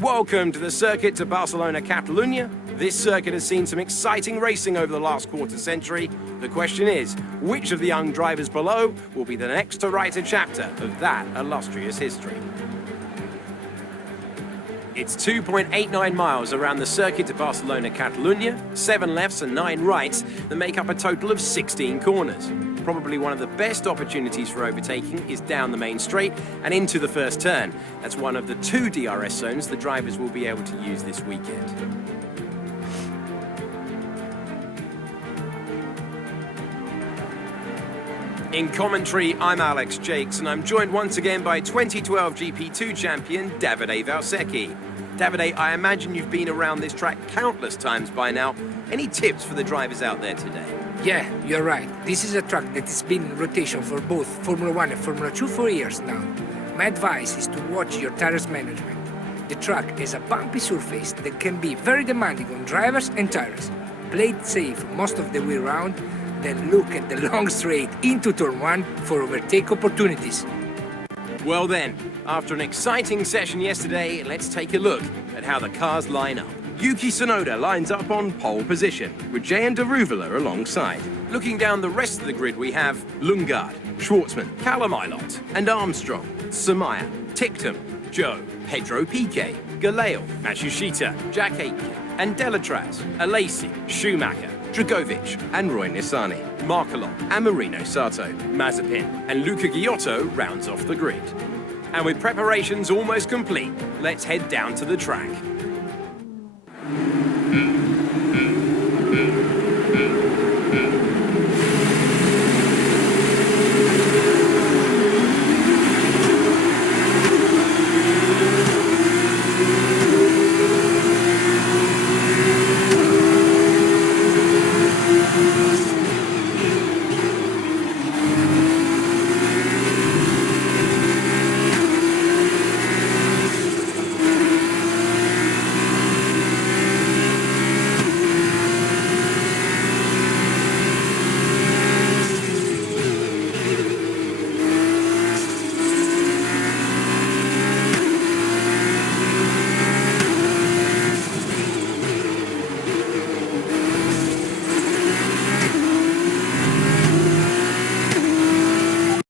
Welcome to the circuit to Barcelona, Catalunya. This circuit has seen some exciting racing over the last quarter century. The question is, which of the young drivers below will be the next to write a chapter of that illustrious history? It's 2.89 miles around the circuit to Barcelona, Catalunya, 7 lefts and 9 rights that make up a total of 16 corners. Probably one of the best opportunities for overtaking is down the main straight and into the first turn. That's one of the 2 DRS zones the drivers will be able to use this weekend. In commentary, I'm Alex Jakes, and I'm joined once again by 2012 GP2 champion Davide Valsecchi. Davide, I imagine you've been around this track countless times by now. Any tips for the drivers out there today? Yeah, you're right. This is a track that has been in rotation for both Formula 1 and Formula 2 for years now. My advice is to watch your tires management. The track has a bumpy surface that can be very demanding on drivers and tires. Play it safe most of the way around, then look at the long straight into turn 1 for overtake opportunities. Well then, after an exciting session yesterday, let's take a look at how the cars line up. Yuki Tsunoda lines up on pole position, with Jay and Deruvula alongside. Looking down the rest of the grid, we have Lundgaard, Schwartzman, Callum-Ilott, and Armstrong, Samaya, Tictum, Joe, Pedro Piquet, Galeo, Matsushita, Jack Aitken, and Delatraz, Alesi, Schumacher, Dragovic, and Roy Nissany, Markelon, and Marino Sato, Mazepin, and Luca Ghiotto rounds off the grid. And with preparations almost complete, let's head down to the track.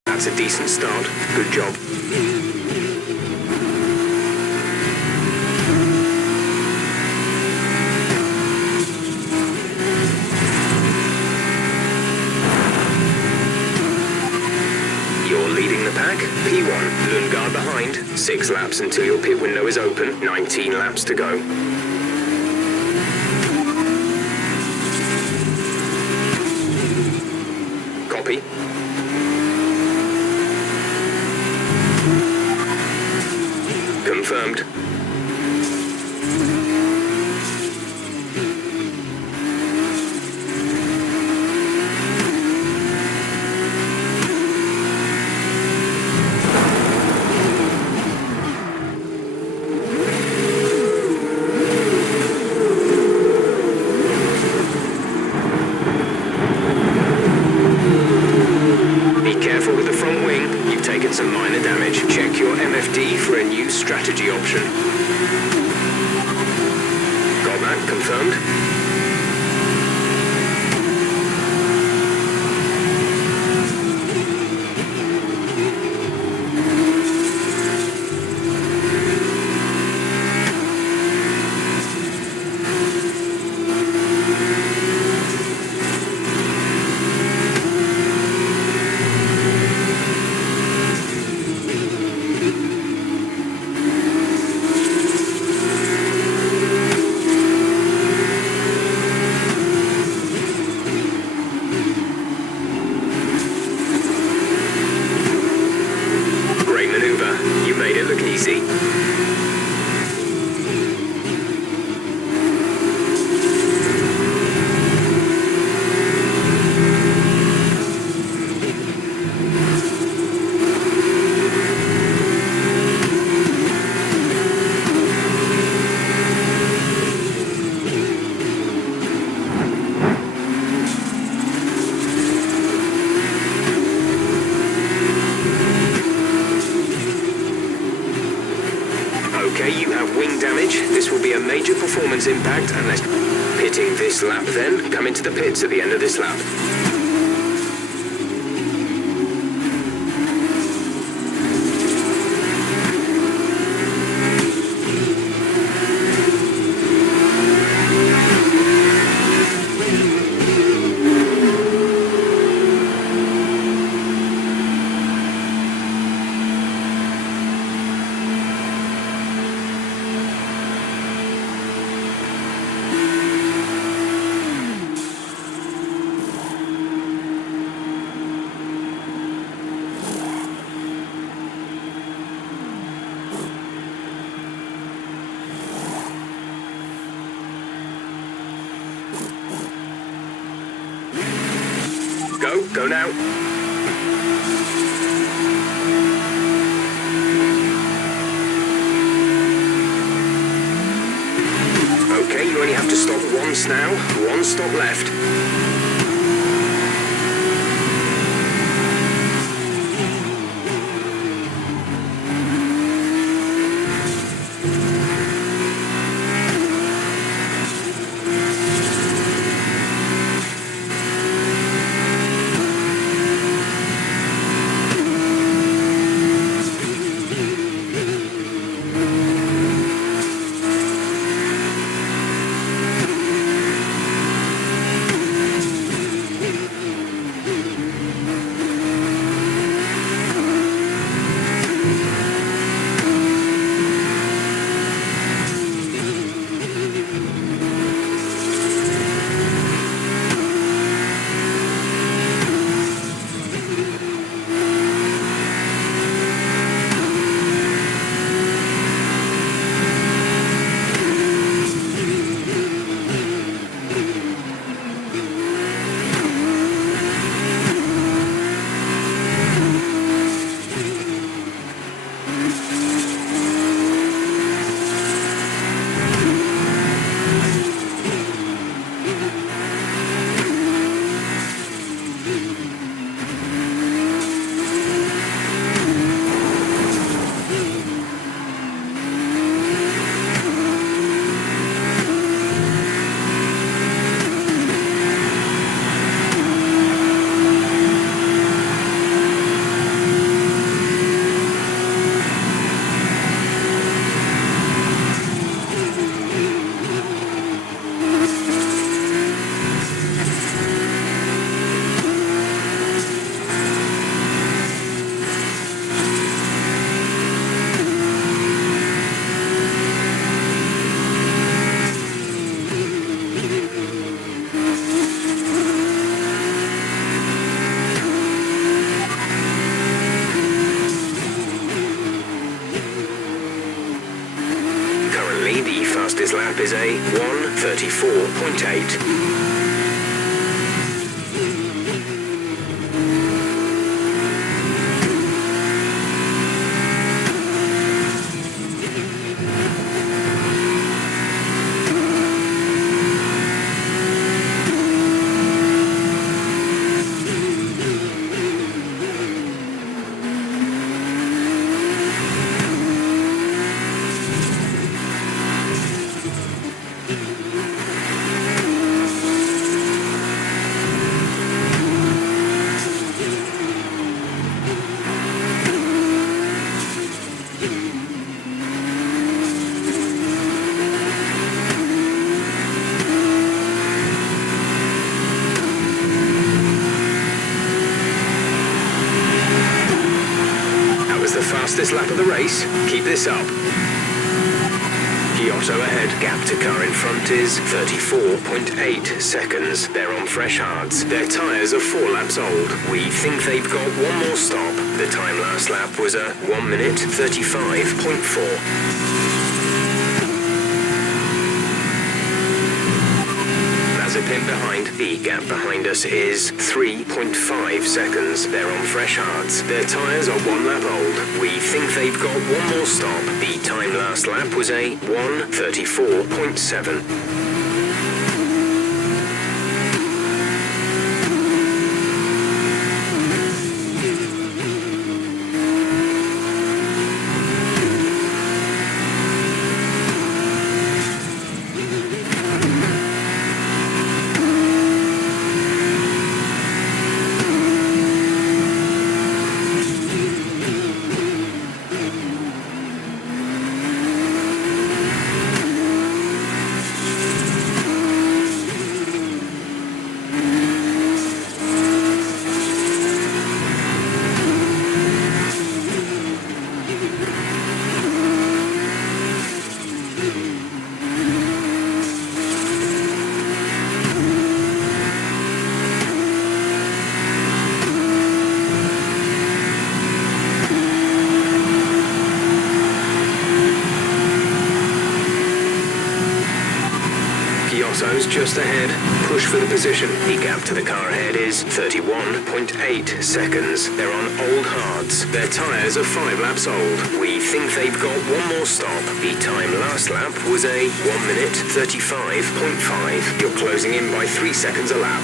That's a decent start. Good job. You're leading the pack. P1, Lundgaard behind. 6 laps until your pit window is open. 19 laps to go. Copy. Confirmed. this impact unless pitting this lap then. Come into the pits at the end of this lap. Go now. Okay, you only have to stop once now. One stop left. Fastest lap is a 1:34.8. Fastest lap of the race. Keep this up. Giotto ahead. Gap to car in front is 34.8 seconds. They're on fresh hards. Their tyres are 4 laps old. We think they've got one more stop. The time last lap was a 1:35.4. Mazepin behind. The gap behind us is 3.5 seconds. They're on fresh hards. Their tyres are 1 lap old. We think they've got one more stop. The time last lap was a 1:34.7. is just ahead. Push for the position. The gap to the car ahead is 31.8 seconds. They're on old hards. Their tyres are 5 laps old. We think they've got one more stop. The time last lap was a 1 minute 35.5. You're closing in by 3 seconds a lap.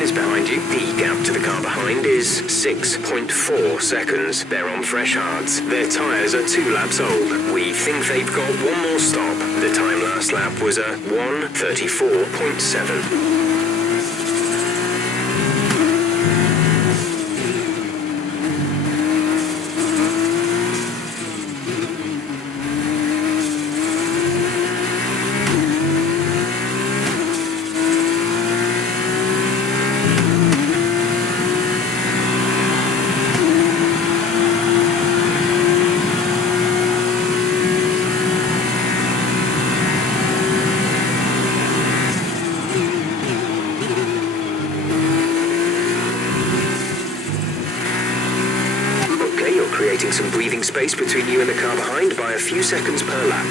Is behind you. The gap to the car behind is 6.4 seconds. They're on fresh hards. Their tyres are 2 laps old. We think they've got one more stop. The time last lap was a 1:34.7. Creating some breathing space between you and the car behind by a few seconds per lap.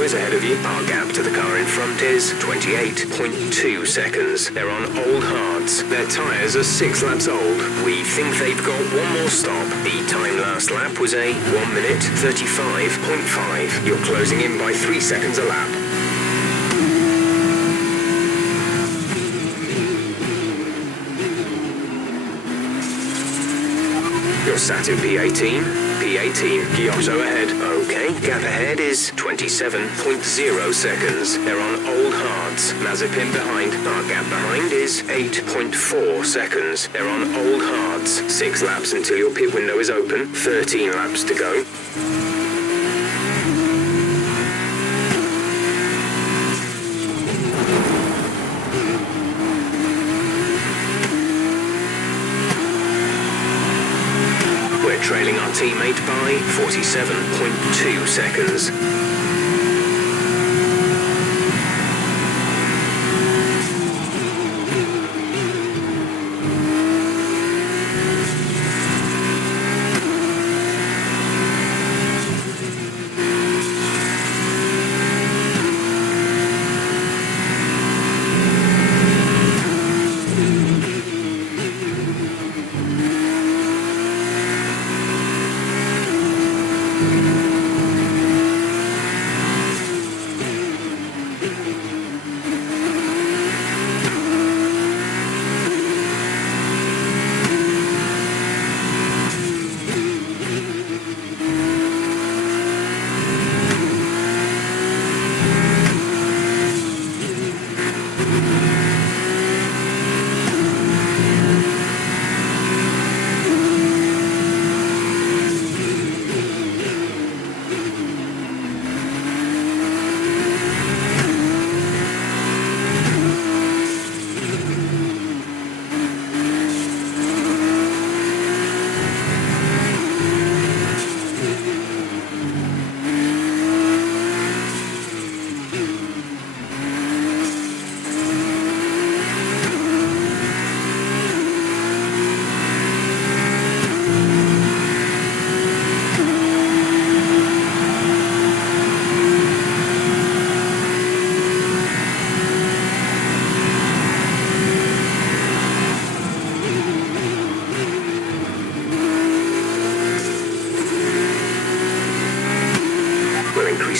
Is ahead of you. Our gap to the car in front is 28.2 seconds. They're on old hards. Their tyres are 6 laps old. We think they've got one more stop. The time last lap was a 1 minute 35.5. You're closing in by 3 seconds a lap. You're sat in P18. P18, Giotto ahead. Okay, gap ahead is 27.0 seconds. They're on old hards. Mazepin behind. Our gap behind is 8.4 seconds. They're on old hards. 6 laps until your pit window is open. 13 laps to go. Trailing our teammate by 47.2 seconds.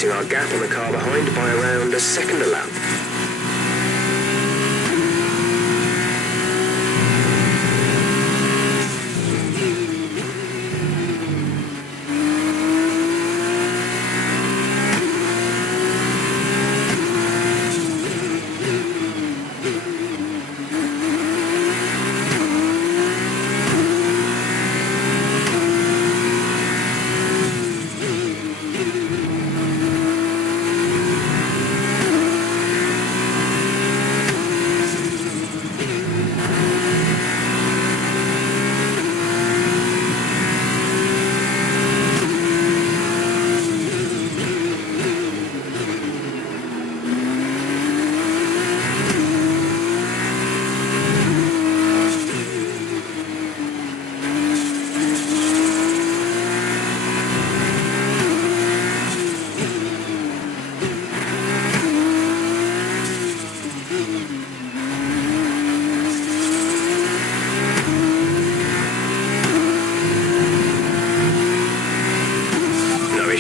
increasing our gap on the car behind by around a second a lap.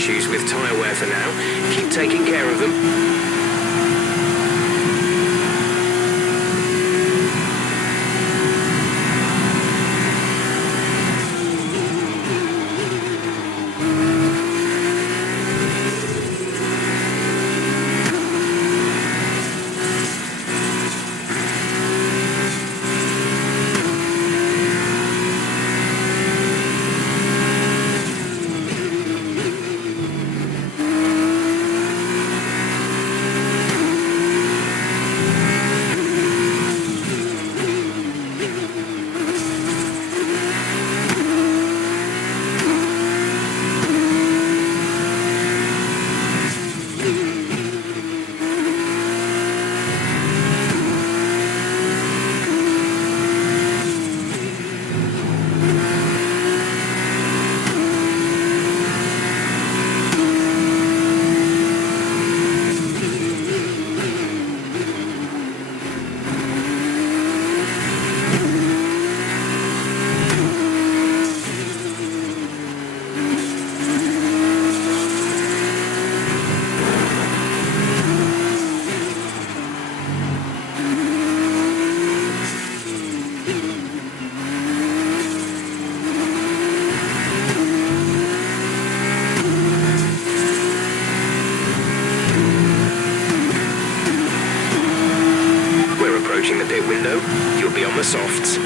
issues with tyre wear for now. Keep taking care of them. The pit window, you'll be on the softs.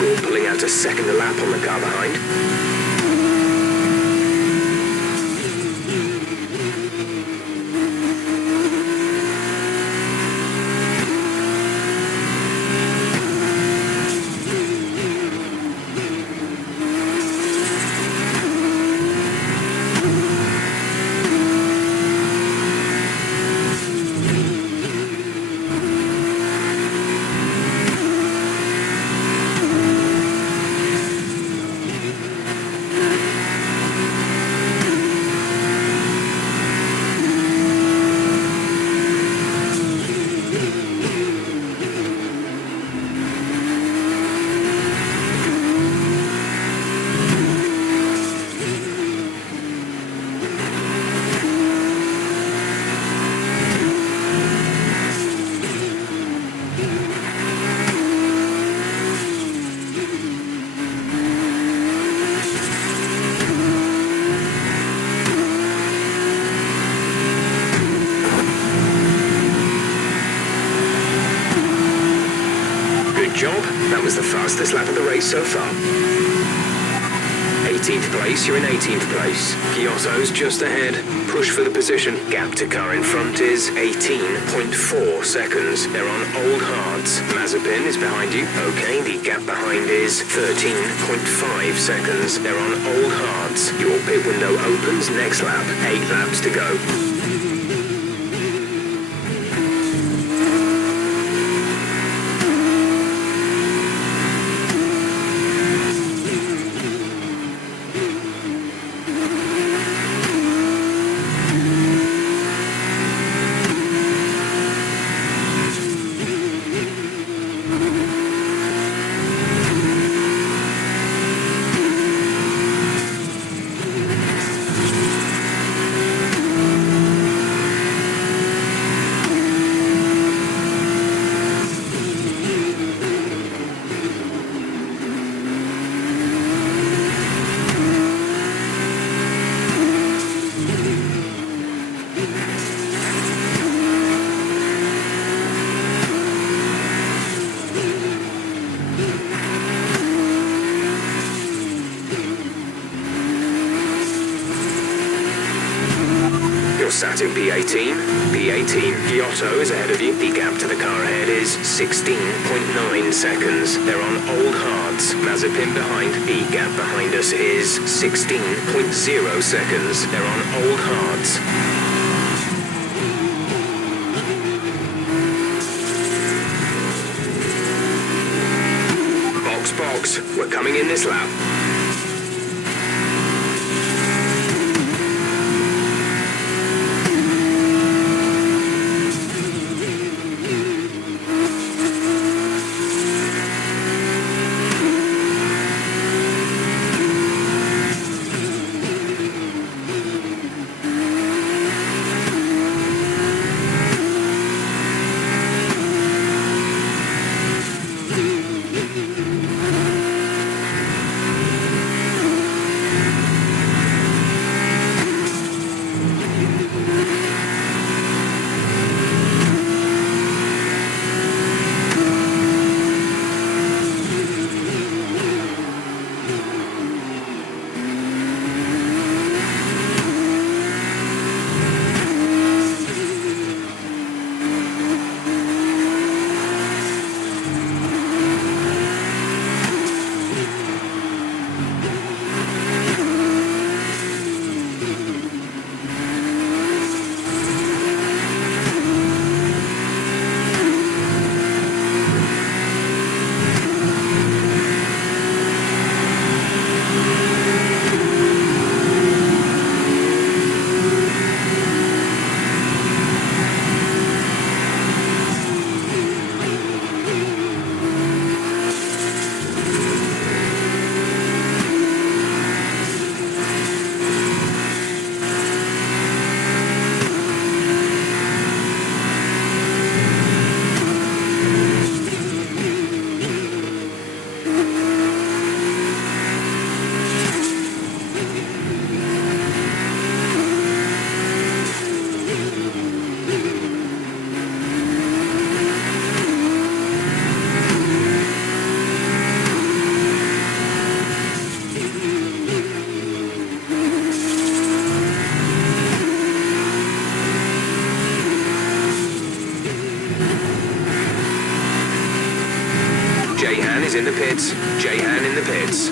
We're pulling out a second lap on the car behind. Job. That was the fastest lap of the race so far. 18th place, you're in 18th place. Giotto's just ahead. Push for the position. Gap to car in front is 18.4 seconds. They're on old hards. Mazepin is behind you. Okay, the gap behind is 13.5 seconds. They're on old hards. Your pit window opens next lap. 8 laps to go. Sat in P18. P18, Giotto is ahead of you. The gap to the car ahead is 16.9 seconds. They're on old hards. Mazepin behind. The gap behind us is 16.0 seconds. They're on old hards. Box, we're coming in this lap. in the pits. Jehan in the pits.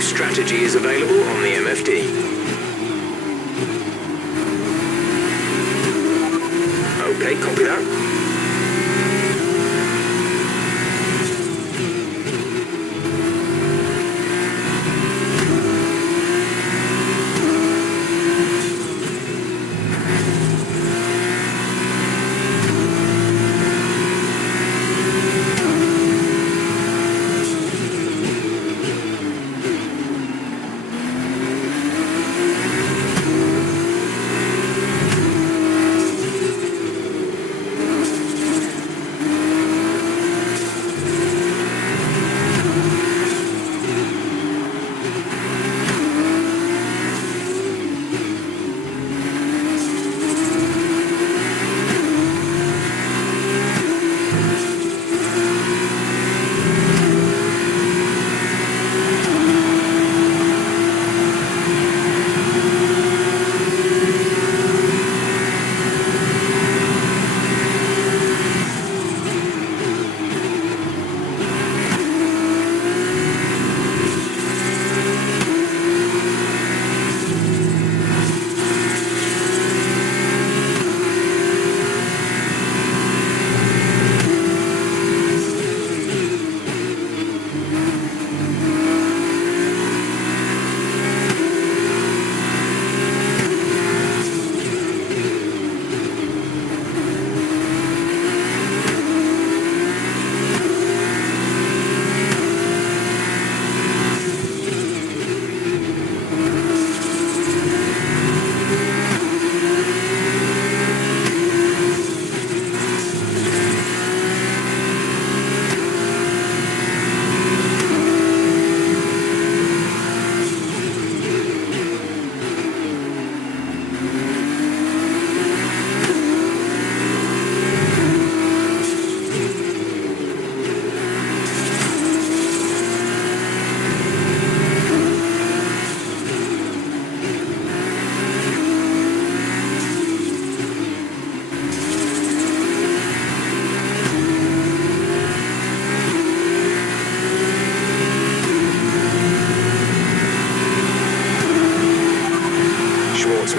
Strategy is available on the MFD. Okay, copy that.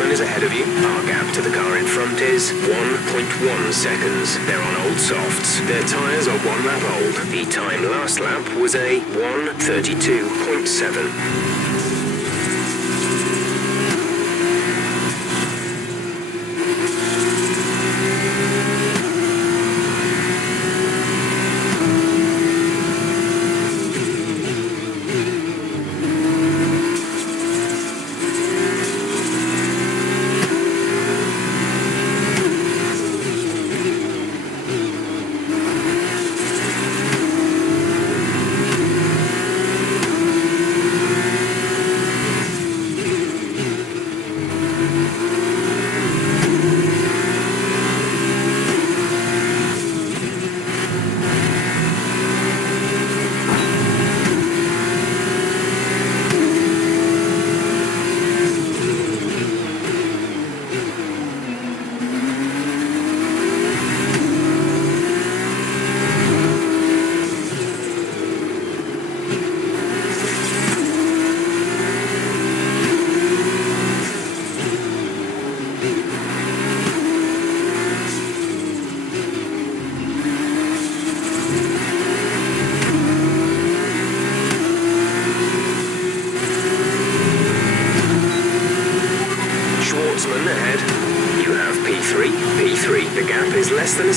Is ahead of you. Our gap to the car in front is 1.1 seconds. They're on old softs. Their tyres are 1 lap old. The time last lap was a 1:32.7.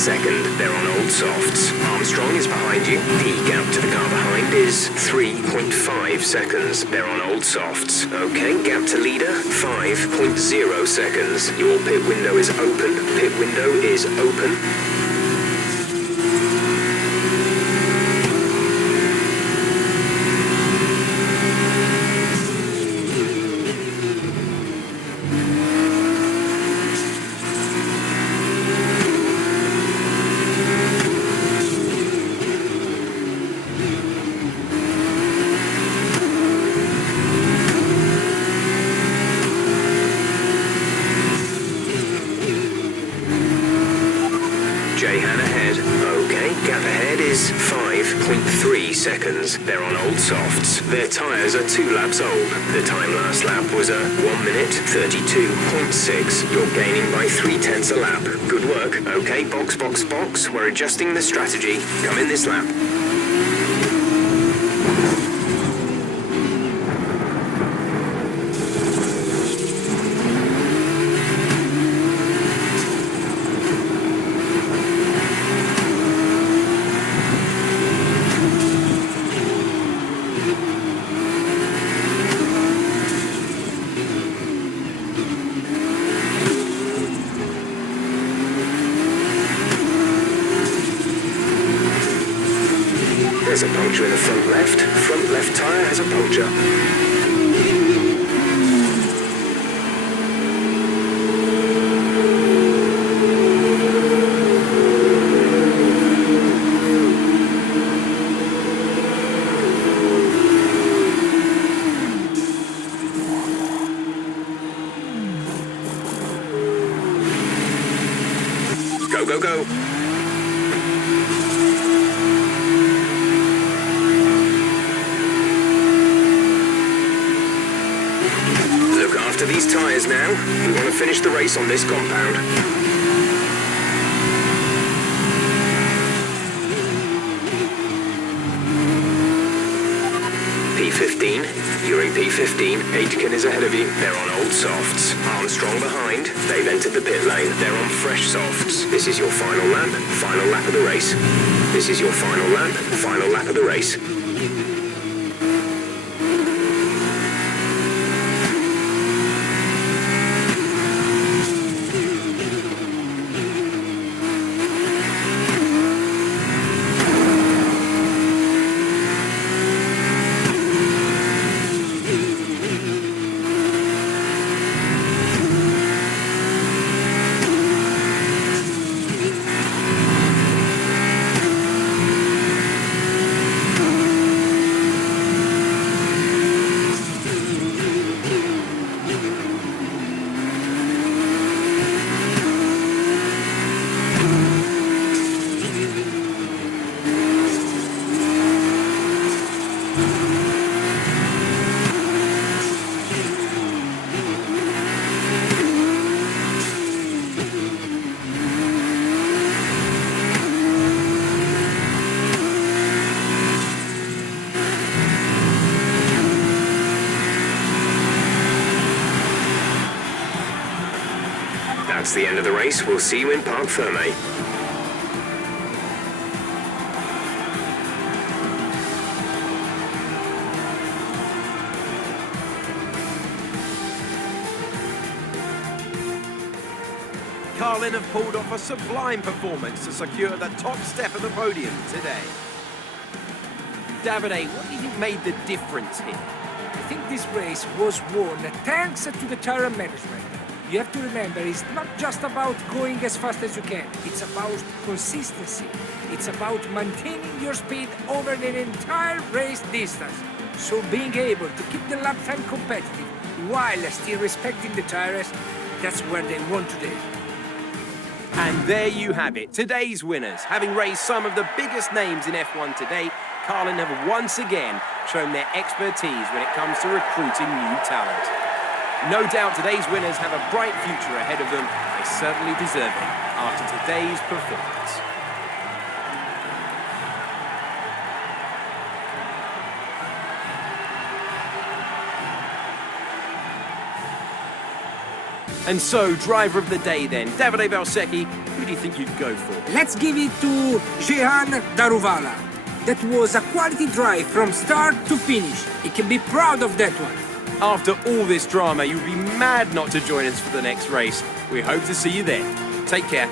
second. They're on old softs. Armstrong is behind you. The gap to the car behind is 3.5 seconds. They're on old softs. Okay, gap to leader, 5.0 seconds. Your pit window is open. Pit window is open. They're on old softs. Their tyres are 2 laps old. The time last lap was a 1 minute 32.6. You're gaining by 0.3 a lap. Good work. Okay, box, box, box. We're adjusting the strategy. Come in this lap. There's a puncture in the front left. Front left tyre has a puncture. Go, go, go. After these tyres now, we want to finish the race on this compound. P15, you're in P15. Aitken is ahead of you. They're on old softs. Armstrong behind. They've entered the pit lane. They're on fresh softs. This is your final lap of the race. This is your final lap of the race. That's the end of the race. We'll see you in Parc Fermé. Carlin have pulled off a sublime performance to secure the top step of the podium today. Davide, what do you think made the difference here? I think this race was won thanks to the tire management. You have to remember, it's not just about going as fast as you can. It's about consistency. It's about maintaining your speed over the entire race distance. So being able to keep the lap time competitive while still respecting the tires, that's where they won today. And there you have it, today's winners. Having raised some of the biggest names in F1 to date, Carlin have once again shown their expertise when it comes to recruiting new talent. No doubt today's winners have a bright future ahead of them. They certainly deserve it after today's performance. And so, driver of the day then, Davide Valsecchi, who do you think you'd go for? Let's give it to Jehan Daruvala. That was a quality drive from start to finish. He can be proud of that one. After all this drama, you'd be mad not to join us for the next race. We hope to see you there. Take care.